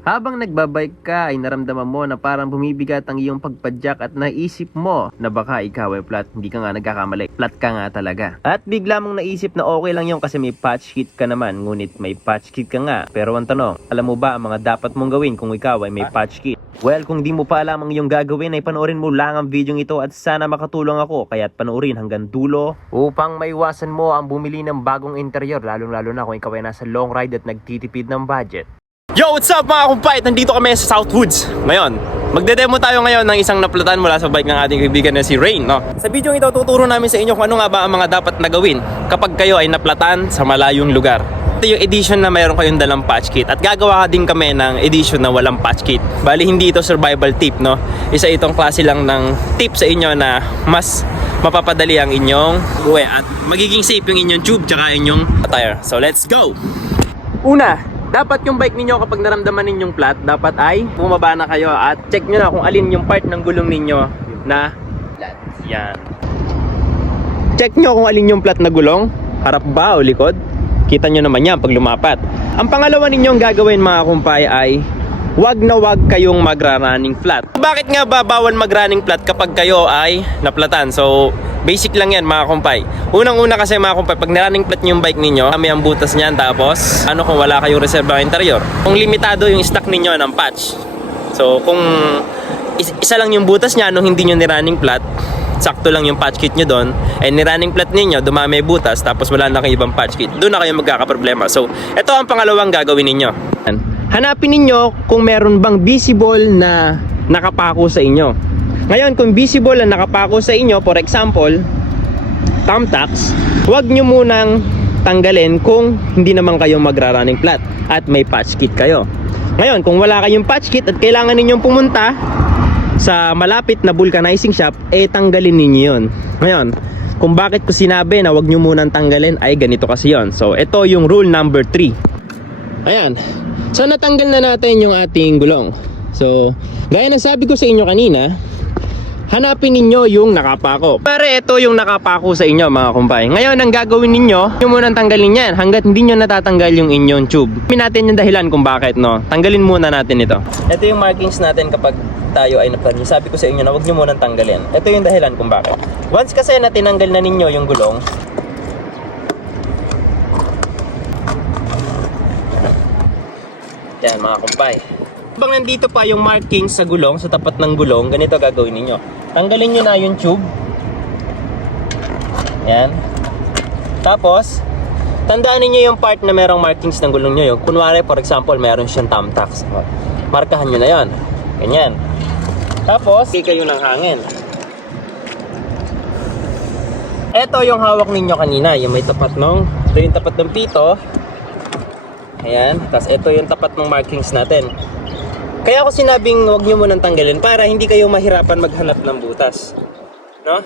Habang nagbabike ka ay naramdaman mo na parang bumibigat ang iyong pagpadyak at naisip mo na baka ikaw ay flat. Hindi ka nga nagkakamali. Flat ka nga talaga. At bigla mong naisip na okay lang yun kasi may patch kit ka naman. Ngunit may patch kit ka nga. Pero ang tanong, alam mo ba ang mga dapat mong gawin kung ikaw ay may patch kit? Well, kung di mo pa alam ang iyong gagawin ay panoorin mo lang ang video ito at sana makatulong ako. Kaya't panoorin hanggang dulo upang maiwasan mo ang bumili ng bagong interior. Lalo na kung ikaw ay nasa long ride at nagtitipid ng budget. Yo, what's up mga kumpait? Nandito kami sa Southwoods. Ngayon, magde-demo tayo ngayon ng isang naplatan mula sa bike ng ating kaibigan na si Rain, no? Sa video ito, tuturo namin sa inyo kung ano nga ba ang mga dapat na gawin kapag kayo ay naplatan sa malayong lugar. Ito yung edition na mayroon kayong dalang patch kit. At gagawa din kami ng edition na walang patch kit. Bali, hindi ito survival tip, no? Isa itong klase lang ng tip sa inyo na mas mapapadali ang inyong uwi at magiging safe yung inyong tube tsaka inyong tire. So, let's go! Una, dapat yung bike ninyo kapag naramdaman ninyong flat, dapat ay bumaba na kayo at check nyo na kung alin yung part ng gulong ninyo na flat. Yan. Check nyo kung alin yung flat na gulong, harap ba o likod. Kita nyo naman yan pag lumapat. Ang pangalawa ninyong gagawin mga kumpay ay wag na wag kayong magra-running flat. Bakit nga ba bawal mag-running flat kapag kayo ay naplatan? So, basic lang yan mga kumpay. Unang-una kasi mga kumpay, pag nirunning flat yung bike ninyo, kami ang butas niyan, tapos ano kung wala kayong reserva interior? Kung limitado yung stock ninyo ng patch. So kung isa lang yung butas niya nung hindi nyo nirunning flat, sakto lang yung patch kit nyo doon, and nirunning flat ninyo, dumami butas, tapos wala na kayong ibang patch kit, doon na kayo magkakaproblema. So ito ang pangalawang gagawin ninyo. Hanapin ninyo kung meron bang visible na nakapako sa inyo. Ngayon, kung visible na nakapako sa inyo, for example, thumbtacks, huwag nyo munang tanggalin kung hindi naman kayo magra-running flat at may patch kit kayo. Ngayon, kung wala kayong patch kit at kailangan ninyong pumunta sa malapit na vulcanizing shop, tanggalin ninyo yun. Ngayon, kung bakit ko sinabi na huwag nyo munang tanggalin, ay ganito kasi yon. So, ito yung rule number 3. Ayan. So, natanggal na natin yung ating gulong. So, gaya ng sabi ko sa inyo kanina, hanapin ninyo yung nakapako. Pero ito yung nakapako sa inyo mga kumpay. Ngayon, ang gagawin ninyo, yung munang tanggalin yan hanggat hindi nyo natatanggal yung inyong tube. Sabihin natin yung dahilan kung bakit, no? Tanggalin muna natin ito. Ito yung markings natin kapag tayo ay naplan. Sabi ko sa inyo na huwag nyo munang tanggalin. Ito yung dahilan kung bakit. Once kasi na tinanggal na ninyo yung gulong, yan mga kumpay. Habang nandito pa yung markings sa gulong, sa tapat ng gulong, ganito gagawin ninyo. Tanggalin nyo na yung tube. Yan. Tapos, tandaan ninyo yung part na merong markings ng gulong nyo. Yung, kunwari, for example, meron siyang thumbtacks. Markahan nyo na yon. Ganyan. Tapos, hindi kayo ng hangin. Ito yung hawak ninyo kanina. Yung may tapat ng, ito yung tapat ng pito. Ayan. Tapos, ito yung tapat ng markings natin. Kaya ako sinabing huwag nyo munang tanggalin para hindi kayo mahirapan maghanap ng butas. No?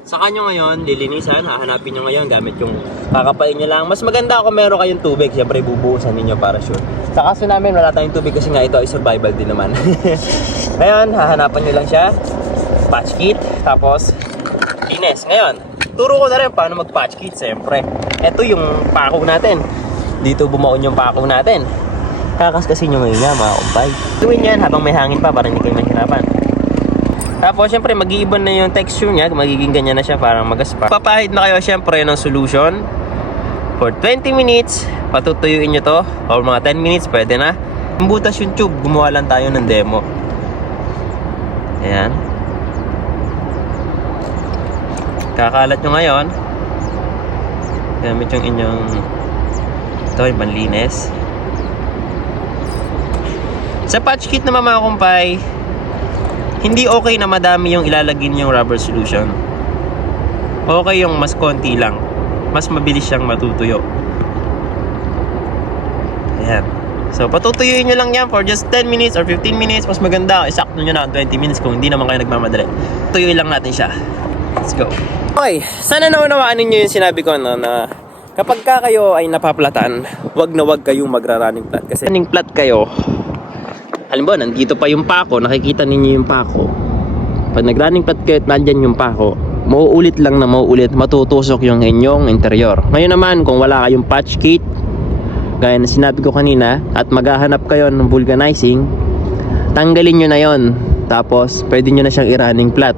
Saka nyo ngayon, lilinisan, hahanapin nyo ngayon gamit yung kakapain nyo lang. Mas maganda kung meron kayong tubig, siyempre bubuhusan ninyo para sure. Sa kaso namin, wala tayong tubig kasi nga ito ay survival din naman. Ngayon, hahanapan nyo lang siya, patch kit, tapos linis. Ngayon, turo ko na rin paano mag-patch kit, siyempre. Ito yung pako natin. Dito bumaon yung pako natin. Kakaskasin nyo ngayon niya mga kumpay. Gawin yan habang may hangin pa para hindi kayo mahirapan. Tapos syempre mag-iiban na yung texture niya. Magiging ganyan na siya parang magaspa. Papahid na kayo syempre ng solution. For 20 minutes patutuyuin nyo to. Or mga 10 minutes pwede na. Butas yung tube. Gumawa lang tayo ng demo. Ayan. Kakalat nyo ngayon. Gamit yung inyong ito yung panlinis. Sa patch kit naman mga kumpay, hindi okay na madami yung ilalagay yung rubber solution. Okay yung mas konti lang. Mas mabilis siyang matutuyo. Ayan. So patutuyuin nyo lang yan for just 10 minutes or 15 minutes. Mas maganda, isakto nyo na 20 minutes kung hindi naman kayo nagmamadali. Tuyuin lang natin siya. Let's go. Okay, sana naunawaan ninyo yung sinabi ko no, na kapag kayo ay napaplatan, wag na wag kayong magra-running flat. Kasi running flat kayo, halimbawa, nandito pa yung pako, nakikita ninyo yung pako. Pag nag-running flat kayo at nandyan yung pako, mauulit lang na mauulit, matutusok yung inyong interior. Ngayon naman, kung wala kayong patch kit, gaya na sinabi ko kanina, at maghahanap kayo ng vulcanizing, tanggalin nyo na yon. Tapos pwede nyo na siyang i-running flat.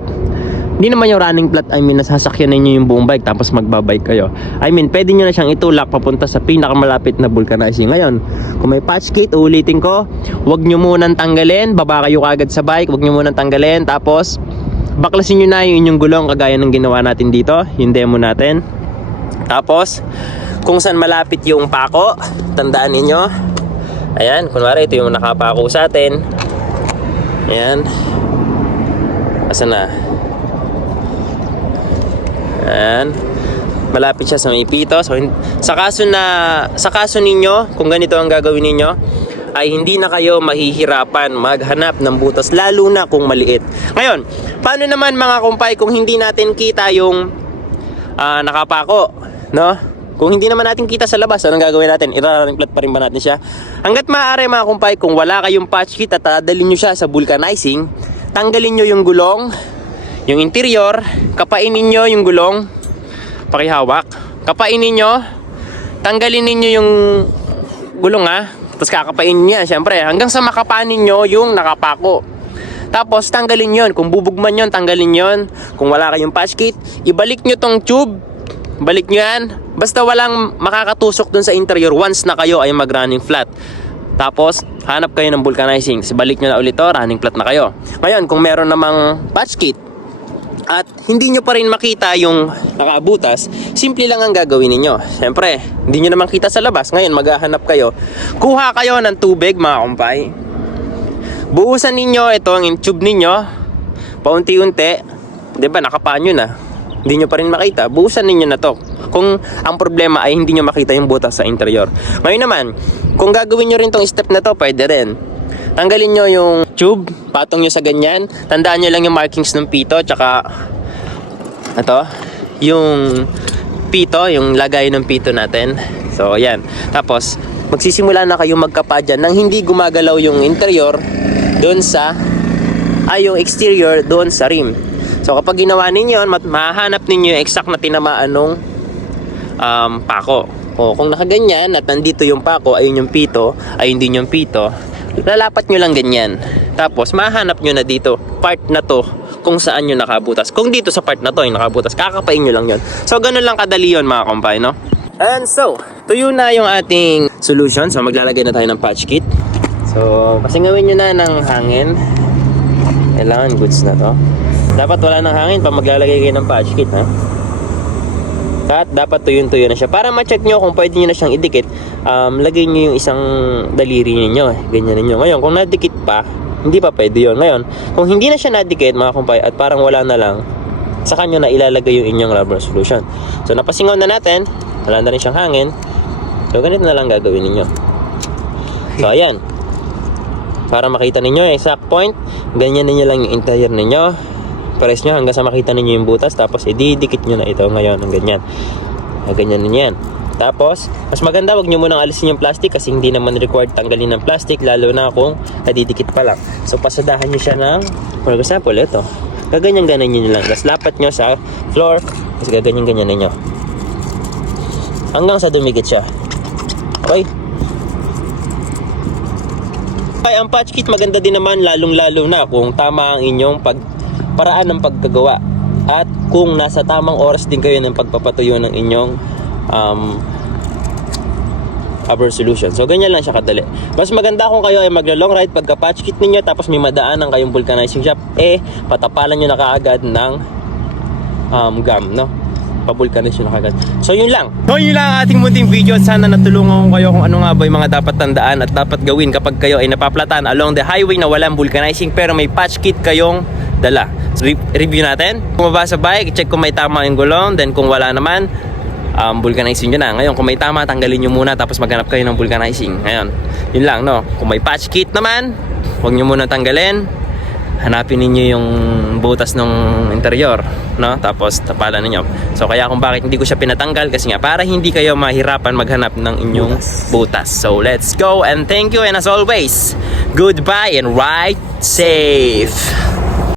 Hindi naman yung running flat, I mean nasasakyan ninyo yung buong bike tapos magbabike kayo. I mean pwede nyo na siyang itulak papunta sa pinakamalapit na vulcanizing. Ngayon, kung may patch kit, ulitin ko, huwag nyo munang tanggalin, baba kayo kagad sa bike, huwag nyo munang tanggalin. Tapos baklasin nyo na yung inyong gulong kagaya ng ginawa natin dito, yung demo natin. Tapos kung saan malapit yung pako, tandaan ninyo, ayan, kunwari ito yung nakapako sa atin. Ayan, asa na? Ayan, malapit siya sa may pito. So sa kaso ninyo, kung ganito ang gagawin ninyo, ay hindi na kayo mahihirapan maghanap ng butas, lalo na kung maliit. Ngayon, paano naman mga kumpay kung hindi natin kita yung nakapako, no? Kung hindi naman natin kita sa labas, anong gagawin natin? I-running flat pa rin ba natin siya? Hanggat maaari mga kumpay, kung wala kayong patch kit at dadalhin nyo siya sa vulcanizing, tanggalin nyo yung gulong, yung interior, kapainin nyo yung gulong, pakihawak, kapainin nyo, tanggalin ninyo yung gulong tapos kakapainin nyo yan, syempre, hanggang sa makapanin nyo yung nakapako. Tapos tanggalin yon, kung bubugman yon, tanggalin yon. Kung wala kayong patch kit, ibalik nyo tong tube, balik nyo yan, basta walang makakatusok dun sa interior once na kayo ay mag-running flat. Tapos hanap kayo ng vulcanizing, balik nyo na ulit to, running flat na kayo. Ngayon, kung meron namang patch kit at hindi nyo pa rin makita yung nakabutas, simple lang ang gagawin ninyo. Siyempre, hindi nyo naman kita sa labas. Ngayon, maghahanap kayo. Kuha kayo ng tubig mga kumpay. Buhusan ninyo itong tube ninyo, paunti-unti. Diba, nakapaan nyo na. Hindi nyo pa rin makita. Buhusan ninyo na to. Kung ang problema ay hindi nyo makita yung butas sa interior. Ngayon naman, kung gagawin nyo rin tong step na to, pwede rin. Tanggalin nyo yung tube, patong nyo sa ganyan. Tandaan nyo lang yung markings ng pito, tsaka ito, yung pito, yung lagay ng pito natin. So, ayan. Tapos, magsisimula na kayong magkapa dyan nang hindi gumagalaw yung interior doon sa, yung exterior doon sa rim. So, kapag ginawa ninyo, mahahanap ninyo yung exact na tinamaan nung pako. O, kung nakaganyan at nandito yung pako, ayun yung pito, ayun din yung pito, lalapat nyo lang ganyan. Tapos mahanap nyo na dito part na to kung saan nyo nakabutas. Kung dito sa part na to yung nakabutas, kakapain nyo lang yon. So ganun lang kadali yun mga kumpay, no? And so, tuyo na yung ating solution. So maglalagay na tayo ng patch kit. So pasingawin nyo na ng hangin. Kailangan goods na to. Dapat wala ng hangin pa maglalagay kayo ng patch kit, ha? At dapat tuyo-tuyo na siya. Para ma-check nyo kung pwede nyo na siyang idikit, lagay nyo yung isang daliri ninyo. Ganyan ninyo. Ngayon, kung nadikit pa, hindi pa pwede yun. Ngayon, kung hindi na siya nadikit, mga kumpay, at parang wala na lang, saka nyo na ilalagay yung inyong rubber solution. So, napasingaw na natin. Wala na rin siyang hangin. So, ganito na lang gagawin ninyo. So, ayan. Para makita ninyo yung exact point, ganyan ninyo lang yung interior ninyo. Press nyo hanggang sa makita ninyo yung butas. Tapos ididikit nyo na ito ngayon ng ganyan. Ganyan ninyo yan. Tapos mas maganda wag nyo munang alisin yung plastic, kasi hindi naman required tanggalin ng plastic, lalo na kung nadidikit pa lang. So pasadahan nyo siya ng, for example, ito, gaganyan-ganyan nyo lang. Tapos lapat nyo sa floor. Tapos gaganyan-ganyan ninyo hanggang sa dumikit siya. Okay. Ay, ang patch kit maganda din naman, lalong-lalo na kung tama ang inyong paraan ng pagkagawa at kung nasa tamang oras din kayo ng pagpapatuyo ng inyong rubber solution. So ganyan lang siya kadali. Mas maganda kung kayo ay maglo-long ride pagka patch kit ninyo tapos may madaanan kayong vulcanizing shop, patapalan nyo na kaagad ng gum, no? Pabulkanize nyo na kaagad. So yun lang. So yun lang ang ating munting video. Sana natulungan ko kayo kung ano nga ba yung mga dapat tandaan at dapat gawin kapag kayo ay napaplatan along the highway na walang vulcanizing pero may patch kit kayong dala. So, review natin. Kung mababa sa bike, check kung may tama yung gulong. Then kung wala naman, vulcanizing nyo na. Ngayon, kung may tama, tanggalin nyo muna tapos maghanap kayo ng vulcanizing. Ngayon, yun lang, no? Kung may patch kit naman, huwag nyo muna tanggalin. Hanapin ninyo yung butas ng interior, no? Tapos tapalan ninyo. So kaya kung bakit hindi ko siya pinatanggal, kasi nga para hindi kayo mahirapan maghanap ng inyong butas. So let's go and thank you, and as always, goodbye and ride safe.